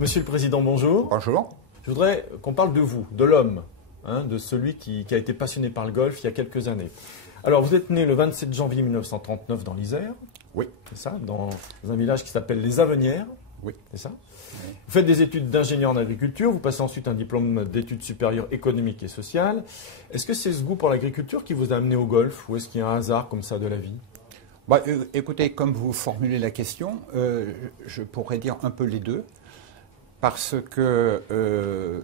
Monsieur le Président, bonjour. Bonjour. Je voudrais qu'on parle de vous, de l'homme, de celui qui a été passionné par le golf il y a quelques années. Alors, vous êtes né le 27 janvier 1939 dans l'Isère. Oui. C'est ça, dans un village qui s'appelle Les Avenières. Oui. C'est ça. Oui. Vous faites des études d'ingénieur en agriculture, vous passez ensuite un diplôme d'études supérieures économiques et sociales. Est-ce que c'est ce goût pour l'agriculture qui vous a amené au golf ou est-ce qu'il y a un hasard comme ça de la vie? Écoutez, comme vous formulez la question, je pourrais dire un peu les deux. Parce que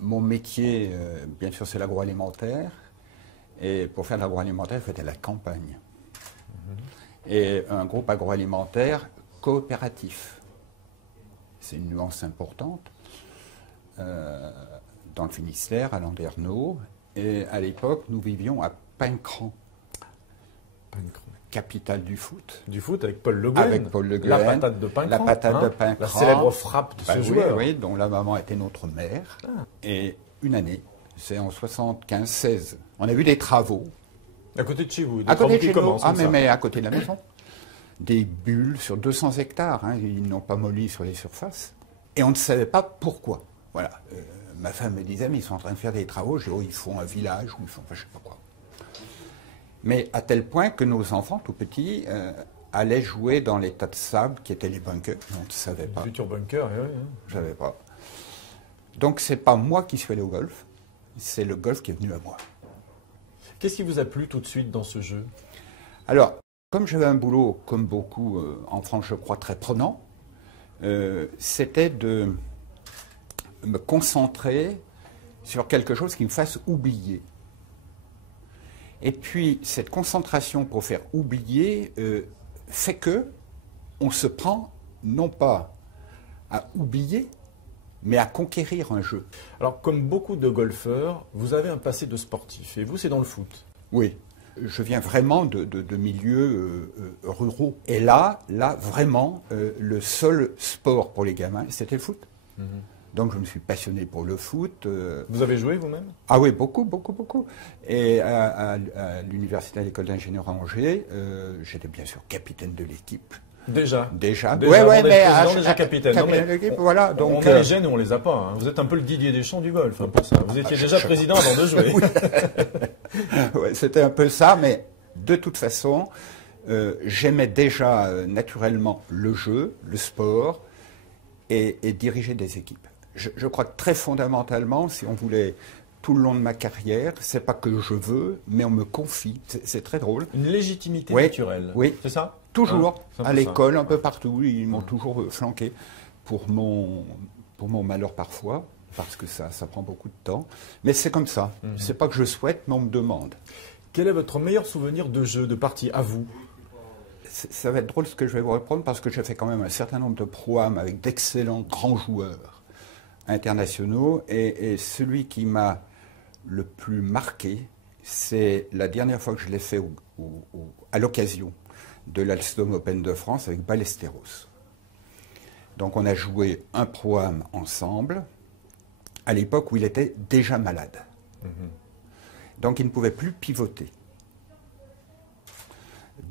mon métier, bien sûr, c'est l'agroalimentaire. Et pour faire de l'agroalimentaire, il faut être à la campagne. Et un groupe agroalimentaire coopératif. C'est une nuance importante. Dans le Finistère, à Landerneau. Et à l'époque, nous vivions à Pincran. Capitale du foot. Du foot avec Paul Le Guen. Avec Paul Le Guen. La patate de Pincran. La patate de Pincran. La célèbre frappe de ce joueur. Oui, dont la maman était notre mère. Ah. Et une année, c'est en 75-16, on a vu des travaux. À côté de chez vous, des à côté de chez nous. Ah, mais à côté de la maison. Des bulles sur 200 hectares. Ils n'ont pas molli sur les surfaces. Et on ne savait pas pourquoi. Voilà. Ma femme me disait, mais ils sont en train de faire des travaux. Je dis, oh, ils font un village, ou ils font, enfin, je ne sais pas quoi. Mais à tel point que nos enfants, tout petits, allaient jouer dans les tas de sable qui étaient les bunkers. On ne savait pas. Futur bunker, oui. Je ne savais pas. Donc, ce n'est pas moi qui suis allé au golf, c'est le golf qui est venu à moi. Qu'est-ce qui vous a plu tout de suite dans ce jeu? Alors, comme j'avais un boulot, comme beaucoup en France, je crois, très prenant, c'était de me concentrer sur quelque chose qui me fasse oublier. Et puis, cette concentration pour faire oublier fait que on se prend non pas à oublier, mais à conquérir un jeu. Alors, comme beaucoup de golfeurs, vous avez un passé de sportif. Et vous, c'est dans le foot. Oui. Je viens vraiment de milieux ruraux. Et là vraiment, le seul sport pour les gamins, c'était le foot. Mm-hmm. Donc je me suis passionné pour le foot. Vous avez joué vous-même? Ah oui, beaucoup. Et à l'université, à l'école d'ingénieur à Angers, j'étais bien sûr capitaine de l'équipe. Déjà. Ouais, mais déjà capitaine. Capitaine de l'équipe, voilà. Donc, on a les gènes ou on les a pas. Vous êtes un peu le Didier Deschamps du golf, pour ça. Vous étiez déjà président avant de jouer. Ouais, c'était un peu ça, mais de toute façon, j'aimais déjà naturellement le jeu, le sport et diriger des équipes. Je crois que très fondamentalement, si on voulait tout le long de ma carrière, c'est pas que je veux, mais on me confie. C'est très drôle. Une légitimité naturelle. Oui. C'est ça? Toujours. À l'école, un peu partout. Ils m'ont toujours flanqué pour mon malheur parfois, parce que ça prend beaucoup de temps. Mais c'est comme ça. C'est pas que je souhaite, mais on me demande. Quel est votre meilleur souvenir de jeu, de partie, à vous? Ça va être drôle ce que je vais vous répondre, parce que j'ai fait quand même un certain nombre de programmes avec d'excellents grands joueurs internationaux. Et celui qui m'a le plus marqué, c'est la dernière fois que je l'ai fait à l'occasion de l'Alstom Open de France avec Ballesteros. Donc on a joué un programme ensemble, à l'époque où il était déjà malade. Donc il ne pouvait plus pivoter.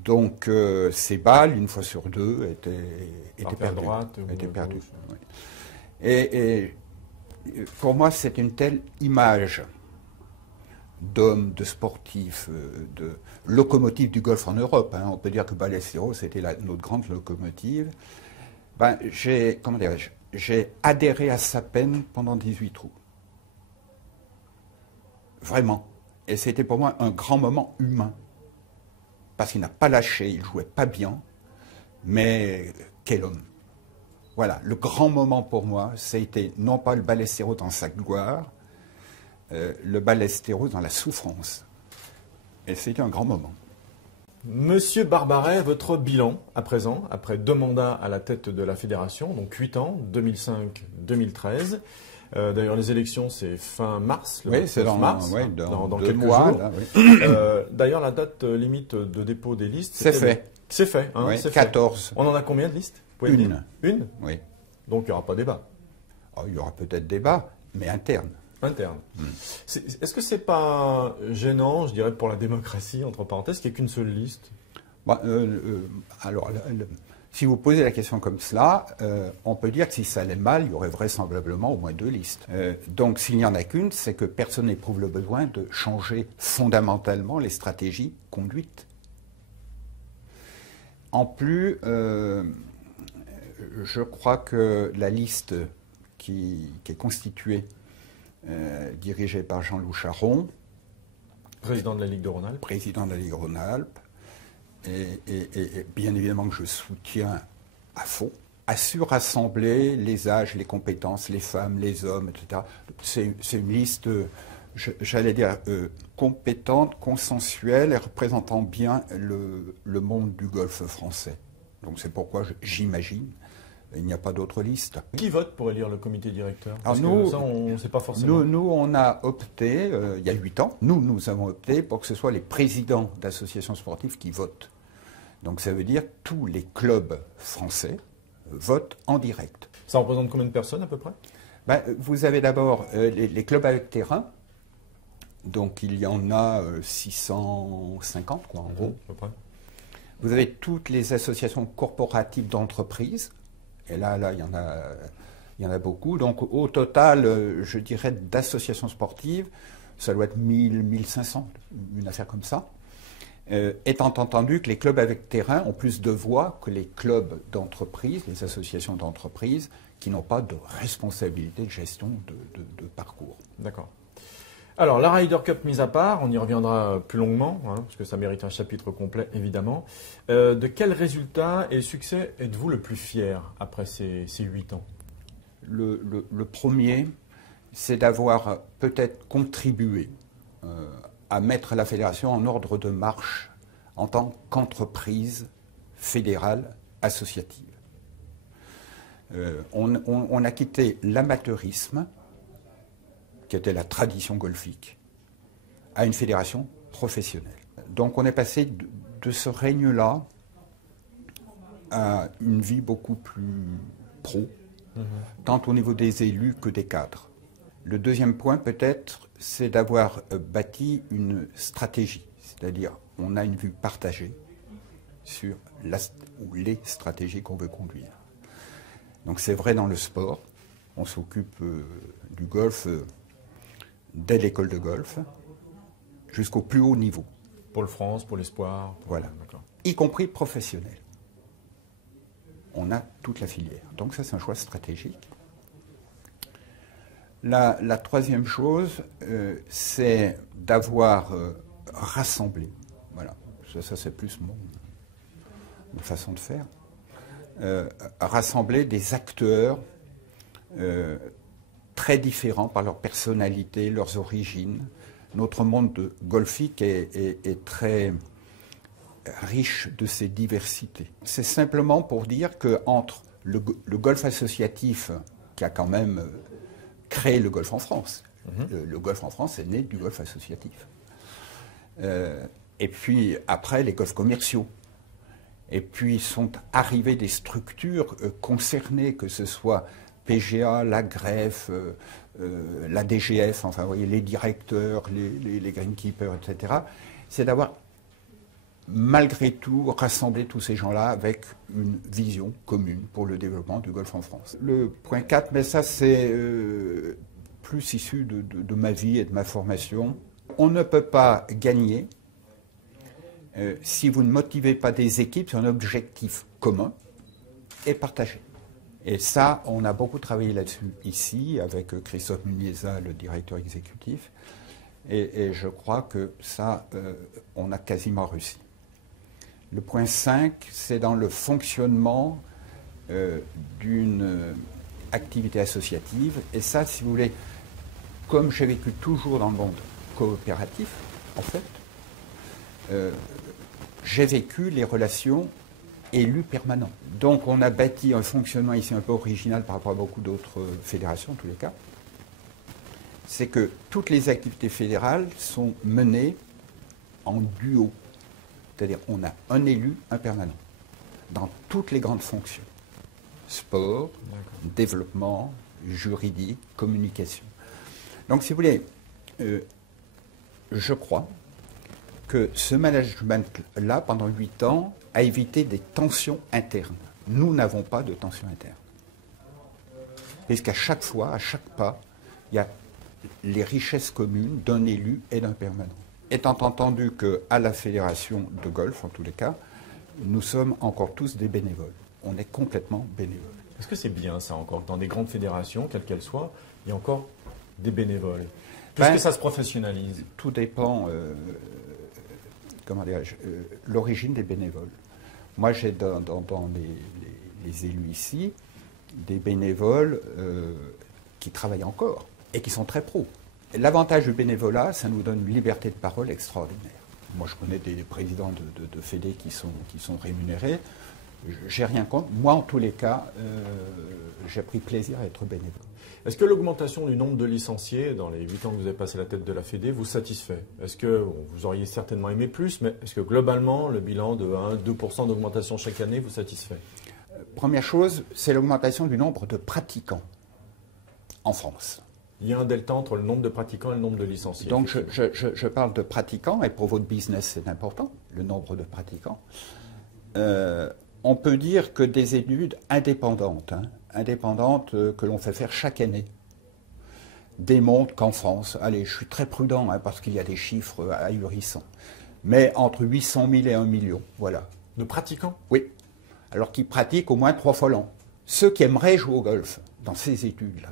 Donc ses balles, une fois sur deux, étaient perdues. Étaient perdues. Oui. Et pour moi, c'est une telle image d'hommes, de sportifs, de locomotives du golf en Europe. On peut dire que Ballesteros était notre grande locomotive. J'ai adhéré à sa peine pendant 18 trous. Vraiment. Et c'était pour moi un grand moment humain. Parce qu'il n'a pas lâché, il ne jouait pas bien, mais quel homme. Voilà, le grand moment pour moi, c'était non pas le Ballesteros dans sa gloire, le Ballesteros dans la souffrance. Et c'était un grand moment. Monsieur Barbaret, votre bilan à présent, après 2 mandats à la tête de la fédération, donc 8 ans, 2005-2013. D'ailleurs, les élections, c'est fin mars, le 9 mars, dans quelques jours. Là, oui. D'ailleurs, la date limite de dépôt des listes... C'est fait. C'est fait, oui, 14. Fait. On en a combien de listes? Une. Une? Oui. Donc, il n'y aura pas débat. Oh, il y aura peut-être débat, mais interne. Interne. Est-ce que c'est pas gênant, je dirais, pour la démocratie, entre parenthèses, qu'il n'y ait qu'une seule liste? Alors, Si vous posez la question comme cela, on peut dire que si ça allait mal, il y aurait vraisemblablement au moins 2 listes. Donc s'il n'y en a qu'une, c'est que personne n'éprouve le besoin de changer fondamentalement les stratégies conduites. En plus, je crois que la liste qui est constituée, dirigée par Jean-Loup Charron, président de la Ligue de Rhône-Alpes. Président de la Ligue Rhône-Alpes, et bien évidemment que je soutiens à fond, a su rassembler les âges, les compétences, les femmes, les hommes, etc. C'est une liste, j'allais dire, compétente, consensuelle et représentant bien le monde du golf français. Donc c'est pourquoi j'imagine il n'y a pas d'autre liste. Qui vote pour élire le comité directeur? Parce Alors que ça, on ne sait pas forcément. Nous, on a opté, il y a 8 ans, nous avons opté pour que ce soit les présidents d'associations sportives qui votent. Donc ça veut dire que tous les clubs français votent en direct. Ça représente combien de personnes à peu près? Vous avez d'abord les clubs avec terrain. Donc il y en a 650, quoi, en gros. À peu près. Vous avez toutes les associations corporatives d'entreprises. Et là, il y en a beaucoup. Donc au total, je dirais, d'associations sportives, ça doit être 1000, 1500, une affaire comme ça. Étant entendu que les clubs avec terrain ont plus de voix que les clubs d'entreprise, les associations d'entreprise, qui n'ont pas de responsabilité de gestion de parcours. D'accord. Alors, la Ryder Cup mise à part, on y reviendra plus longuement, parce que ça mérite un chapitre complet, évidemment. De quel résultat et succès êtes-vous le plus fier après ces 8 ans? Le premier, c'est d'avoir peut-être contribué à mettre la fédération en ordre de marche en tant qu'entreprise fédérale associative. On a quitté l'amateurisme, qui était la tradition golfique, à une fédération professionnelle. Donc on est passé de ce règne-là à une vie beaucoup plus pro, tant au niveau des élus que des cadres. Le deuxième point, peut-être, c'est d'avoir bâti une stratégie, c'est-à-dire on a une vue partagée sur les stratégies qu'on veut conduire. Donc c'est vrai dans le sport, on s'occupe du golf dès l'école de golf jusqu'au plus haut niveau. Pour le France, pour l'espoir. Voilà, y compris professionnel. On a toute la filière. Donc ça, c'est un choix stratégique. La troisième chose, c'est d'avoir rassemblé, voilà, ça c'est plus ma façon de faire, rassembler des acteurs très différents par leur personnalité, leurs origines. Notre monde golfique est très riche de ces diversités. C'est simplement pour dire qu'entre le golf associatif, qui a quand même créé le golf en France, le golf en France est né du golf associatif, et puis après les golfs commerciaux, et puis sont arrivées des structures concernées, que ce soit PGA, la Greffe, la DGF, enfin vous voyez, les directeurs, les greenkeepers, etc. C'est d'avoir malgré tout rassemblé tous ces gens-là avec une vision commune pour le développement du golf en France. Le point 4, mais ça c'est plus issu de ma vie et de ma formation. On ne peut pas gagner si vous ne motivez pas des équipes sur un objectif commun et partagé. Et ça, on a beaucoup travaillé là-dessus ici, avec Christophe Muniesa, le directeur exécutif, et je crois que ça, on a quasiment réussi. Le point 5, c'est dans le fonctionnement d'une activité associative, et ça, si vous voulez, comme j'ai vécu toujours dans le monde coopératif, en fait, j'ai vécu les relations élu permanent. Donc on a bâti un fonctionnement ici un peu original par rapport à beaucoup d'autres fédérations, en tous les cas. C'est que toutes les activités fédérales sont menées en duo. C'est-à-dire on a un élu, un permanent, dans toutes les grandes fonctions. Sport, développement, juridique, communication. Donc si vous voulez, je crois que ce management-là, pendant 8 ans, a évité des tensions internes. nous n'avons pas de tension interne. Puisqu'à chaque fois, à chaque pas, il y a les richesses communes d'un élu et d'un permanent. Étant entendu qu'à la fédération de golf, en tous les cas, nous sommes encore tous des bénévoles. On est complètement bénévoles. Est-ce que c'est bien ça encore, dans des grandes fédérations, quelles qu'elles soient, il y a encore des bénévoles? Puisque ça se professionnalise. Tout dépend, comment dirais-je, l'origine des bénévoles. Moi, j'ai dans les élus ici des bénévoles qui travaillent encore et qui sont très pros. L'avantage du bénévolat, ça nous donne une liberté de parole extraordinaire. Moi, je connais des présidents de fédés qui sont rémunérés. J'ai rien contre. Moi, en tous les cas, j'ai pris plaisir à être bénévole. Est-ce que l'augmentation du nombre de licenciés dans les 8 ans que vous avez passé à la tête de la Fédé vous satisfait? Est-ce que vous auriez certainement aimé plus, mais est-ce que globalement, le bilan de 1-2% d'augmentation chaque année vous satisfait? Première chose, c'est l'augmentation du nombre de pratiquants en France. Il y a un delta entre le nombre de pratiquants et le nombre de licenciés. Donc je parle de pratiquants, et pour votre business c'est important, le nombre de pratiquants. On peut dire que des études indépendantes, que l'on fait faire chaque année, démontrent qu'en France, allez, je suis très prudent parce qu'il y a des chiffres ahurissants, mais entre 800 000 et 1 million, voilà. De pratiquants? Oui. Alors qu'ils pratiquent au moins 3 fois l'an. Ceux qui aimeraient jouer au golf dans ces études-là,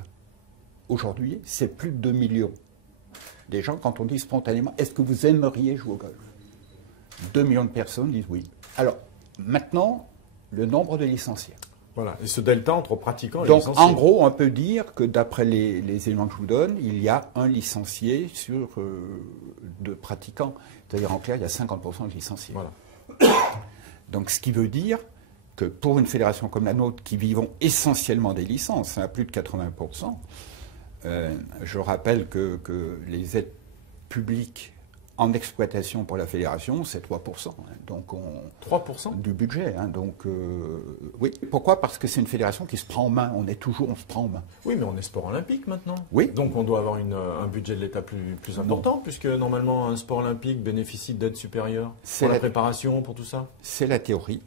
aujourd'hui, c'est plus de 2 millions. Des gens, quand on dit spontanément, est-ce que vous aimeriez jouer au golf? 2 millions de personnes disent oui. Alors, maintenant, le nombre de licenciés. Voilà, et ce delta entre pratiquants et donc, licenciés. en gros, on peut dire que d'après les éléments que je vous donne, il y a un licencié sur 2 pratiquants. C'est-à-dire, en clair, il y a 50% de licenciés. Voilà. Donc, ce qui veut dire que pour une fédération comme la nôtre, qui vivons essentiellement des licences, à plus de 80%, je rappelle que les aides publiques en exploitation pour la fédération, c'est 3%. Donc 3% du budget. Donc, oui. Pourquoi? Parce que c'est une fédération qui se prend en main. On se prend en main. Oui, mais on est sport olympique maintenant. Oui. Donc on doit avoir un budget de l'État plus important, puisque normalement un sport olympique bénéficie d'aides supérieures pour la préparation, pour tout ça. C'est la théorie.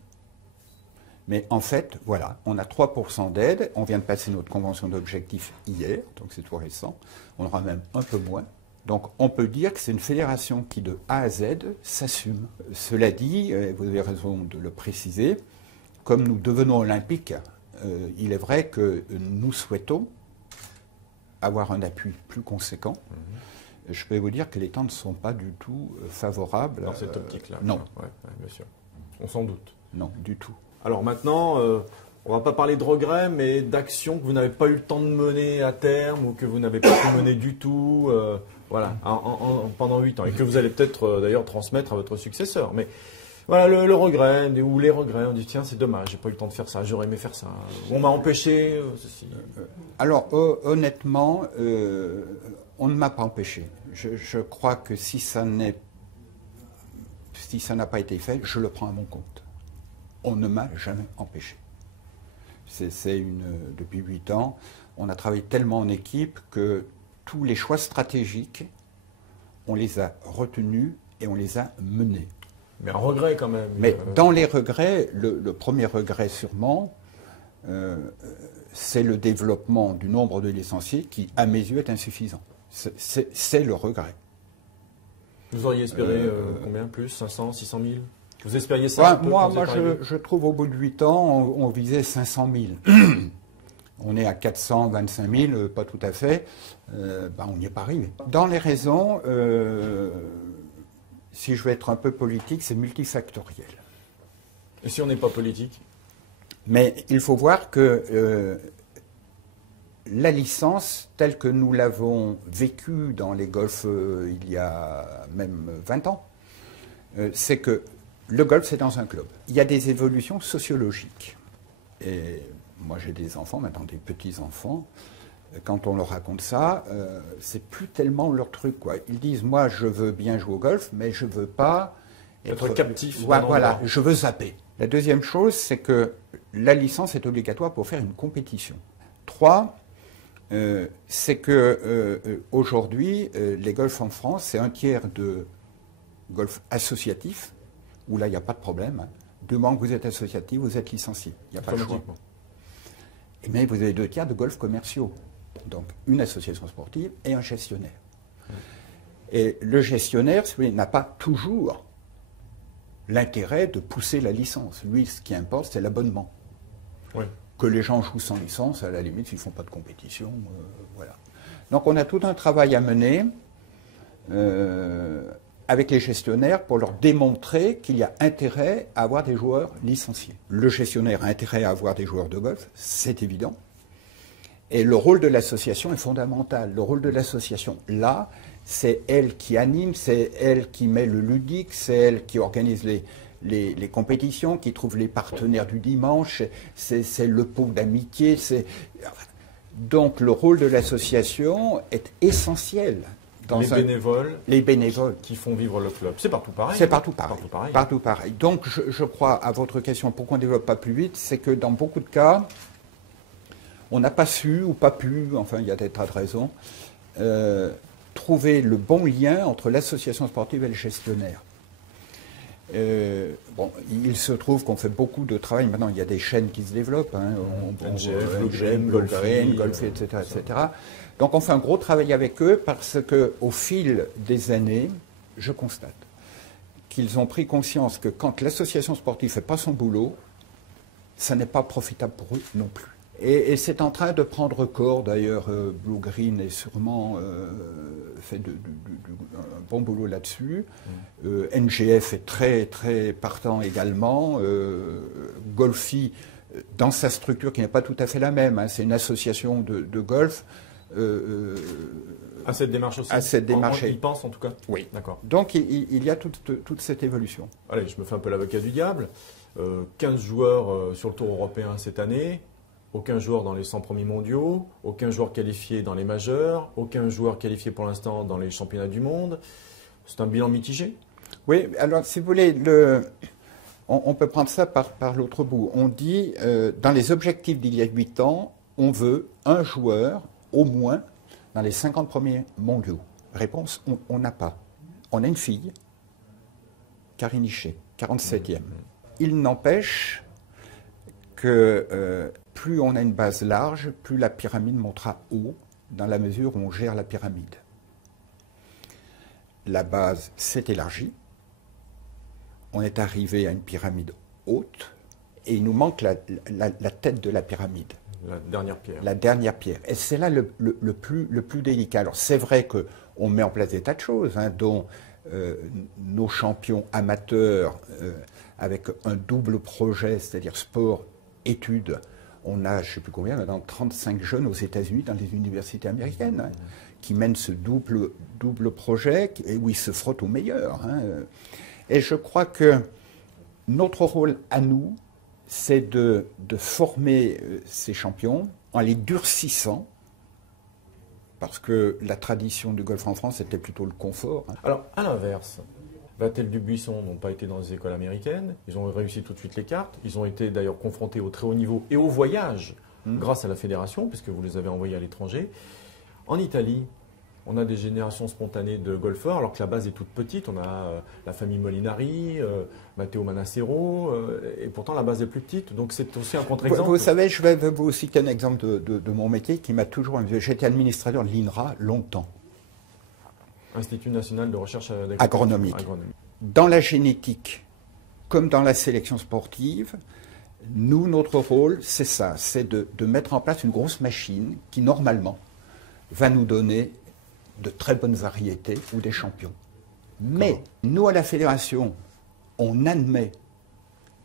Mais en fait, voilà, on a 3% d'aide. On vient de passer notre convention d'objectifs hier, donc c'est tout récent. On aura même un peu moins. Donc on peut dire que c'est une fédération qui, de A à Z, s'assume. Cela dit, vous avez raison de le préciser, comme nous devenons olympiques, il est vrai que nous souhaitons avoir un appui plus conséquent. Je peux vous dire que les temps ne sont pas du tout favorables. Dans cette optique-là. Non. Ouais, bien sûr. On s'en doute. Non, du tout. Alors maintenant, on ne va pas parler de regrets, mais d'actions que vous n'avez pas eu le temps de mener à terme ou que vous n'avez pas pu mener du tout voilà, pendant 8 ans. Et que vous allez peut-être d'ailleurs transmettre à votre successeur. Mais voilà, le regret, ou les regrets, on dit tiens, c'est dommage, j'ai pas eu le temps de faire ça, j'aurais aimé faire ça. On m'a empêché, ceci. Alors honnêtement, on ne m'a pas empêché. Je crois que si ça n'a pas été fait, je le prends à mon compte. On ne m'a jamais empêché. Depuis 8 ans, on a travaillé tellement en équipe que tous les choix stratégiques, on les a retenus et on les a menés. Mais un regret quand même. Mais dans les regrets, le premier regret sûrement, c'est le développement du nombre de licenciés qui, à mes yeux, est insuffisant. C'est le regret. Vous auriez espéré combien? Plus 500, 600 000? Vous espériez ça? Moi, je trouve au bout de 8 ans, on visait 500 000. On est à 425 000, pas tout à fait. On n'y est pas arrivé. Dans les raisons, si je veux être un peu politique, c'est multifactoriel. Et si on n'est pas politique? Mais il faut voir que la licence, telle que nous l'avons vécue dans les golfs il y a même 20 ans, c'est que le golf, c'est dans un club. Il y a des évolutions sociologiques. Et moi, j'ai des enfants, maintenant des petits-enfants. Quand on leur raconte ça, c'est plus tellement leur truc, quoi. Ils disent, moi, je veux bien jouer au golf, mais je veux pas être captif. Voilà, je veux zapper. La deuxième chose, c'est que la licence est obligatoire pour faire une compétition. 3, c'est que aujourd'hui, les golfs en France, c'est 1/3 de golf associatif, où là, il n'y a pas de problème. Du moment que vous êtes associatif, vous êtes licencié. Il n'y a pas de choix. Mais vous avez 2 tiers de golf commerciaux. Donc, une association sportive et un gestionnaire. Et le gestionnaire, si vous voulez, n'a pas toujours l'intérêt de pousser la licence. Lui, ce qui importe, c'est l'abonnement. Oui. Que les gens jouent sans licence, à la limite, s'ils ne font pas de compétition, voilà. Donc, on a tout un travail à mener avec les gestionnaires pour leur démontrer qu'il y a intérêt à avoir des joueurs licenciés. Le gestionnaire a intérêt à avoir des joueurs de golf, c'est évident. Et le rôle de l'association est fondamental. Le rôle de l'association, là, c'est elle qui anime, c'est elle qui met le ludique, c'est elle qui organise les compétitions, qui trouve les partenaires du dimanche, c'est le pot d'amitié. Donc le rôle de l'association est essentiel. Les bénévoles qui font vivre le club. C'est partout pareil. C'est partout pareil. Partout pareil. Donc je crois, à votre question, pourquoi on ne développe pas plus vite, c'est que dans beaucoup de cas, on n'a pas su ou pas pu, enfin il y a des tas de raisons, trouver le bon lien entre l'association sportive et le gestionnaire. Bon, il se trouve qu'on fait beaucoup de travail. Maintenant, il y a des chaînes qui se développent. NGF, Golfi, etc., etc. Donc, on fait un gros travail avec eux parce qu'au fil des années, je constate qu'ils ont pris conscience que quand l'association sportive ne fait pas son boulot, ça n'est pas profitable pour eux non plus. Et c'est en train de prendre corps, d'ailleurs, Blue Green est sûrement fait un bon boulot là-dessus. NGF est très, très partant également. Golfi, dans sa structure qui n'est pas tout à fait la même, hein, c'est une association de golf. À cette démarche aussi. À cette démarche. Il pense en tout cas. Oui. D'accord. Donc il y a toute cette évolution. Allez, je me fais un peu l'avocat du diable. 15 joueurs sur le Tour européen cette année. Aucun joueur dans les 100 premiers mondiaux, aucun joueur qualifié dans les majeurs, aucun joueur qualifié pour l'instant dans les championnats du monde. C'est un bilan mitigé? Oui, alors si vous voulez, on peut prendre ça par l'autre bout. On dit, dans les objectifs d'il y a 8 ans, on veut un joueur au moins dans les 50 premiers mondiaux. Réponse, on n'a pas. On a une fille, Karine Hichet, 47e. Il n'empêche que plus on a une base large, plus la pyramide montera haut, dans la mesure où on gère la pyramide. La base s'est élargie, on est arrivé à une pyramide haute, et il nous manque la tête de la pyramide. La dernière pierre. La dernière pierre. Et c'est là le plus délicat. Alors c'est vrai qu'on met en place des tas de choses, hein, dont nos champions amateurs, avec un double projet, c'est-à-dire sport, études. On a, je ne sais plus combien, maintenant 35 jeunes aux États-Unis dans les universités américaines, hein, qui mènent ce double projet et où ils se frottent au meilleur. Hein. Et je crois que notre rôle à nous, c'est de former ces champions en les durcissant, parce que la tradition du golf en France, c'était plutôt le confort. Hein. Alors, à l'inverse, Vattel Dubuisson n'ont pas été dans les écoles américaines, ils ont réussi tout de suite les cartes, ils ont été d'ailleurs confrontés au très haut niveau et au voyage grâce à la fédération, puisque vous les avez envoyés à l'étranger. En Italie, on a des générations spontanées de golfeurs, alors que la base est toute petite. On a la famille Molinari, Matteo Manassero, et pourtant la base est plus petite. Donc c'est aussi un contre-exemple. Vous savez, je vais vous citer un exemple de mon métier qui m'a toujours amusé. J'étais administrateur de l'INRA longtemps. Institut national de recherche agronomique. Dans la génétique, comme dans la sélection sportive, nous, notre rôle, c'est ça, c'est de mettre en place une grosse machine qui, normalement, va nous donner de très bonnes variétés ou des champions. Mais nous, à la fédération, on admet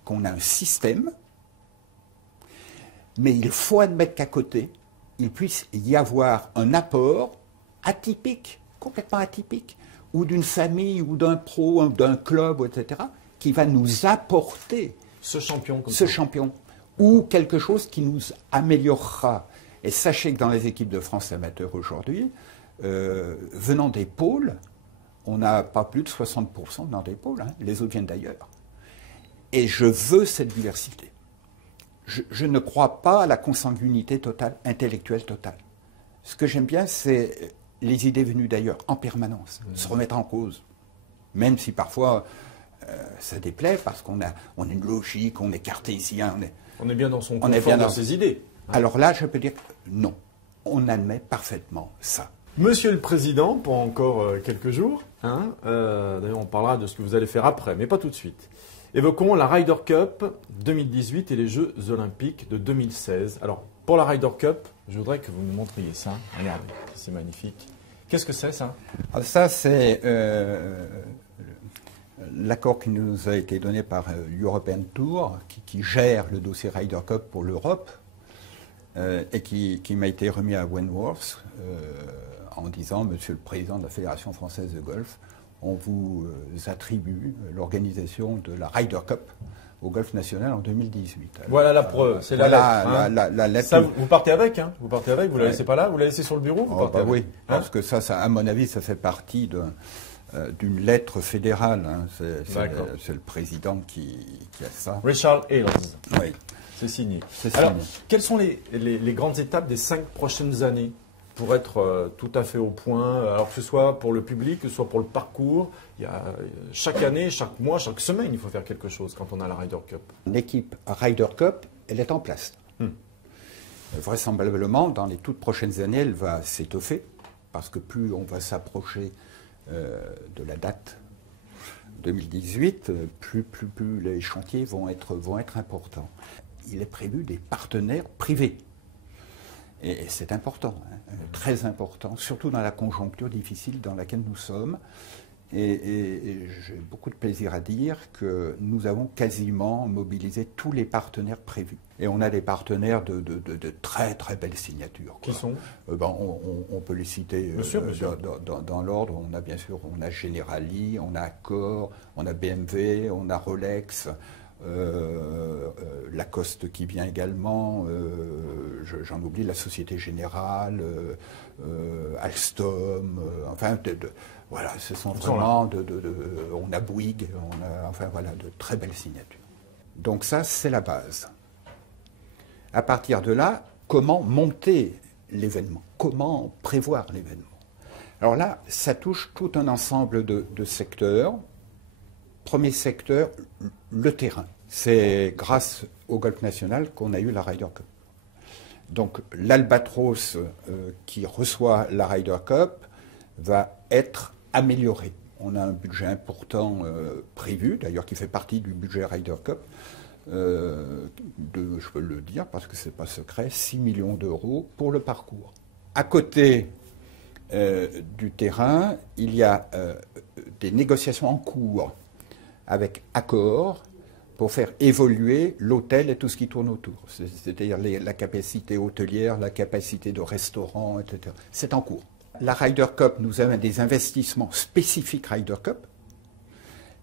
qu'on a un système, mais il faut admettre qu'à côté, il puisse y avoir un apport atypique, complètement atypique, ou d'une famille, ou d'un pro, d'un club, etc., qui va nous apporter ce champion, ou quelque chose qui nous améliorera. Et sachez que dans les équipes de France amateurs aujourd'hui, venant des pôles, on n'a pas plus de 60% dans des pôles, hein, les autres viennent d'ailleurs. Et je veux cette diversité. Je ne crois pas à la consanguinité totale, intellectuelle totale. Ce que j'aime bien, c'est les idées venues d'ailleurs, en permanence, se remettre en cause. Même si parfois, ça déplaît parce qu'on a une logique, on est cartésien. On est bien dans son confort, dans ses idées. Alors là, je peux dire non. On admet parfaitement ça. Monsieur le Président, pour encore quelques jours, hein, d'ailleurs on parlera de ce que vous allez faire après, mais pas tout de suite. Évoquons la Ryder Cup 2018 et les Jeux Olympiques de 2016. Alors, pour la Ryder Cup, je voudrais que vous nous montriez ça. Regardez, c'est magnifique. Qu'est-ce que c'est, ça? Alors ça, c'est l'accord qui nous a été donné par European Tour, qui gère le dossier Ryder Cup pour l'Europe, et qui m'a été remis à Wentworth en disant, Monsieur le Président de la Fédération française de golf, on vous attribue l'organisation de la Ryder Cup au golf national en 2018. Alors, voilà la preuve, c'est voilà la lettre. La lettre. Ça, vous partez avec, hein? Vous partez avec, vous ne la laissez pas là, vous la laissez sur le bureau, vous partez avec. Oui, parce que ça, à mon avis, ça fait partie d'une lettre fédérale. Hein. C'est le président qui a ça. Richard Hales. Oui. C'est signé. Alors, quelles sont les grandes étapes des 5 prochaines années pour être tout à fait au point, alors que ce soit pour le public, que ce soit pour le parcours? Il y a, chaque année, chaque mois, chaque semaine, il faut faire quelque chose quand on a la Ryder Cup. L'équipe Ryder Cup, elle est en place. Vraisemblablement, dans les toutes prochaines années, elle va s'étoffer, parce que plus on va s'approcher de la date 2018, plus les chantiers vont être importants. Il est prévu des partenaires privés. Et c'est important, hein, très important, surtout dans la conjoncture difficile dans laquelle nous sommes. Et j'ai beaucoup de plaisir à dire que nous avons quasiment mobilisé tous les partenaires prévus. Et on a des partenaires de très très belles signatures, quoi. Qui sont on peut les citer dans l'ordre. On a bien sûr, on a Generali, on a Accor, on a BMW, on a Rolex, Lacoste qui vient également, j'en oublie, la Société Générale, Alstom, enfin, voilà, ce sont vraiment on a Bouygues, enfin voilà, de très belles signatures. Donc ça, c'est la base. À partir de là, comment monter l'événement? Comment prévoir l'événement? Alors là, ça touche tout un ensemble de secteurs. Premier secteur, le terrain. C'est grâce au Golf National qu'on a eu la Ryder Cup. Donc l'Albatros qui reçoit la Ryder Cup va être amélioré. On a un budget important prévu, d'ailleurs qui fait partie du budget Ryder Cup, je peux le dire parce que ce n'est pas secret, 6 millions d'euros pour le parcours. À côté du terrain, il y a des négociations en cours avec Accor pour faire évoluer l'hôtel et tout ce qui tourne autour. C'est-à-dire la capacité hôtelière, la capacité de restaurant, etc. C'est en cours. La Ryder Cup nous amène des investissements spécifiques Ryder Cup,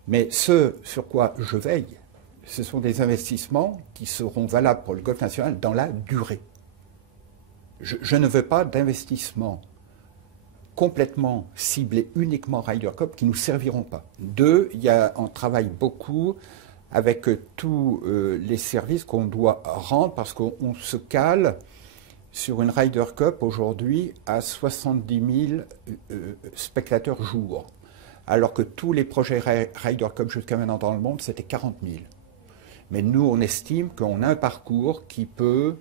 mais ce sur quoi je veille, ce sont des investissements qui seront valables pour le golf national dans la durée. Je ne veux pas d'investissements complètement ciblés uniquement Ryder Cup qui ne nous serviront pas. Deux, on travaille beaucoup avec tous les services qu'on doit rendre parce qu'on se cale sur une Ryder Cup aujourd'hui à 70 000 spectateurs jour, alors que tous les projets Ryder Cup jusqu'à maintenant dans le monde, c'était 40 000. Mais nous, on estime qu'on a un parcours qui peut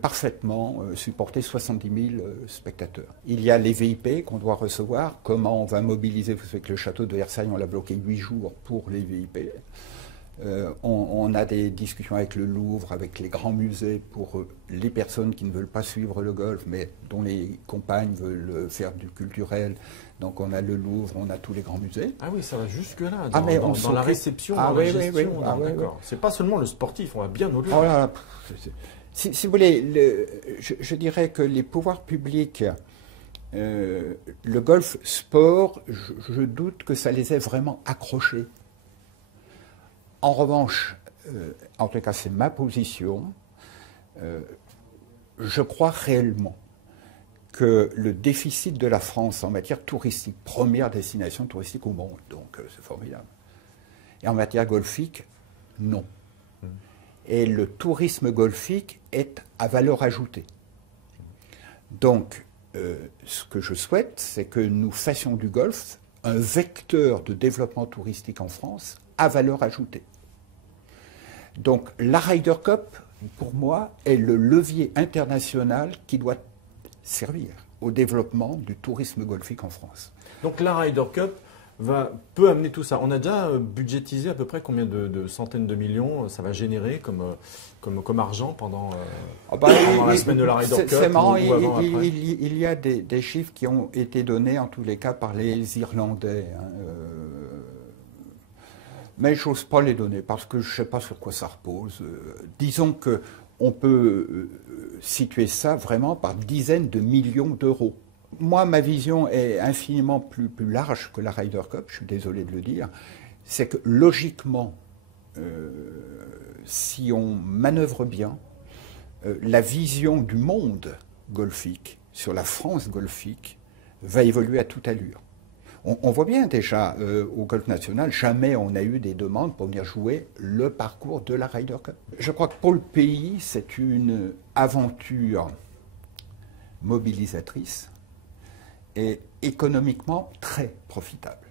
parfaitement supporter 70 000 spectateurs. Il y a les VIP qu'on doit recevoir. Comment on va mobiliser? Vous savez que le château de Versailles, on l'a bloqué 8 jours pour les VIP. On a des discussions avec le Louvre, avec les grands musées pour les personnes qui ne veulent pas suivre le golf, mais dont les compagnes veulent faire du culturel. Donc on a le Louvre, on a tous les grands musées. Ah oui, ça va jusque-là, dans la réception, dans la gestion. D'accord. C'est pas seulement le sportif, on va bien au-delà. Oh là, si vous voulez, je dirais que les pouvoirs publics, le golf sport, je doute que ça les ait vraiment accrochés. En revanche, en tout cas c'est ma position, je crois réellement que le déficit de la France en matière touristique, première destination touristique au monde, donc c'est formidable, et en matière golfique, non. Et le tourisme golfique est à valeur ajoutée. Donc, ce que je souhaite, c'est que nous fassions du golf un vecteur de développement touristique en France à valeur ajoutée. Donc la Ryder Cup, pour moi, est le levier international qui doit servir au développement du tourisme golfique en France. Donc la Ryder Cup peut amener tout ça. On a déjà budgétisé à peu près combien de centaines de millions ça va générer comme argent pendant la semaine de la Ryder Cup. C'est marrant, il y a des chiffres qui ont été donnés en tous les cas par les Irlandais. Mais je n'ose pas les donner parce que je ne sais pas sur quoi ça repose. Disons qu'on peut situer ça vraiment par dizaines de millions d'euros. Moi, ma vision est infiniment plus large que la Ryder Cup, je suis désolé de le dire. C'est que logiquement, si on manœuvre bien, la vision du monde golfique sur la France golfique va évoluer à toute allure. On voit bien déjà au Golf National, jamais on a eu des demandes pour venir jouer le parcours de la Ryder Cup. Je crois que pour le pays, c'est une aventure mobilisatrice et économiquement très profitable.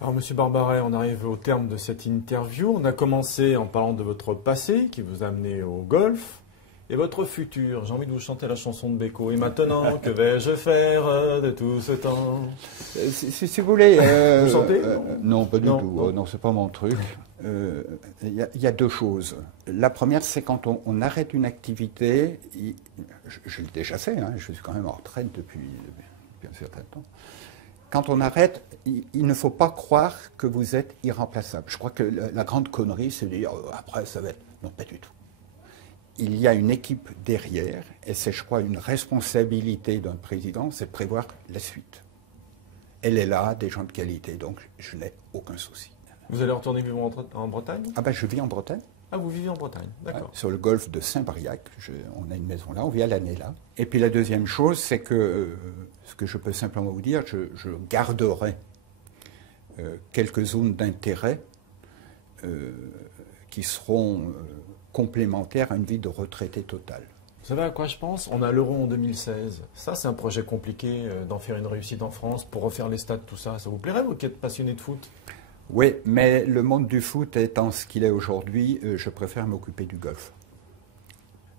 Alors, Monsieur Barbaret, on arrive au terme de cette interview. On a commencé en parlant de votre passé qui vous a amené au golf et votre futur. J'ai envie de vous chanter la chanson de Beko. Et maintenant, que vais-je faire de tout ce temps? Si vous voulez... vous chantez non, pas du tout. Non, c'est pas mon truc. Il y a deux choses. La première, c'est quand on arrête une activité, je l'ai déjà fait, hein, je suis quand même en retraite depuis un certain temps. Quand on arrête, il ne faut pas croire que vous êtes irremplaçable. Je crois que la grande connerie, c'est de dire après ça va être... Non, pas du tout. Il y a une équipe derrière, et c'est, je crois, une responsabilité d'un président, c'est de prévoir la suite. Elle est là, des gens de qualité, donc je n'ai aucun souci. Vous allez retourner vivre en Bretagne? Ah ben, je vis en Bretagne. Ah, vous vivez en Bretagne, d'accord. Ouais, sur le golfe de Saint-Briac, on a une maison là, on vit à l'année là. Et puis la deuxième chose, c'est que, ce que je peux simplement vous dire, je garderai quelques zones d'intérêt qui seront complémentaires à une vie de retraité totale. Vous savez à quoi je pense? On a l'Euro en 2016. Ça, c'est un projet compliqué d'en faire une réussite en France pour refaire les stades, tout ça. Ça vous plairait, vous qui êtes passionné de foot? Oui, mais le monde du foot étant ce qu'il est aujourd'hui, je préfère m'occuper du golf.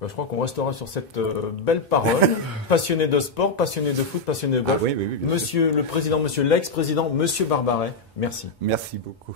Je crois qu'on restera sur cette belle parole. Passionné de sport, passionné de foot, passionné de golf. Ah oui, oui, monsieur le président, monsieur l'ex-président, monsieur Barbaret, merci. Merci beaucoup.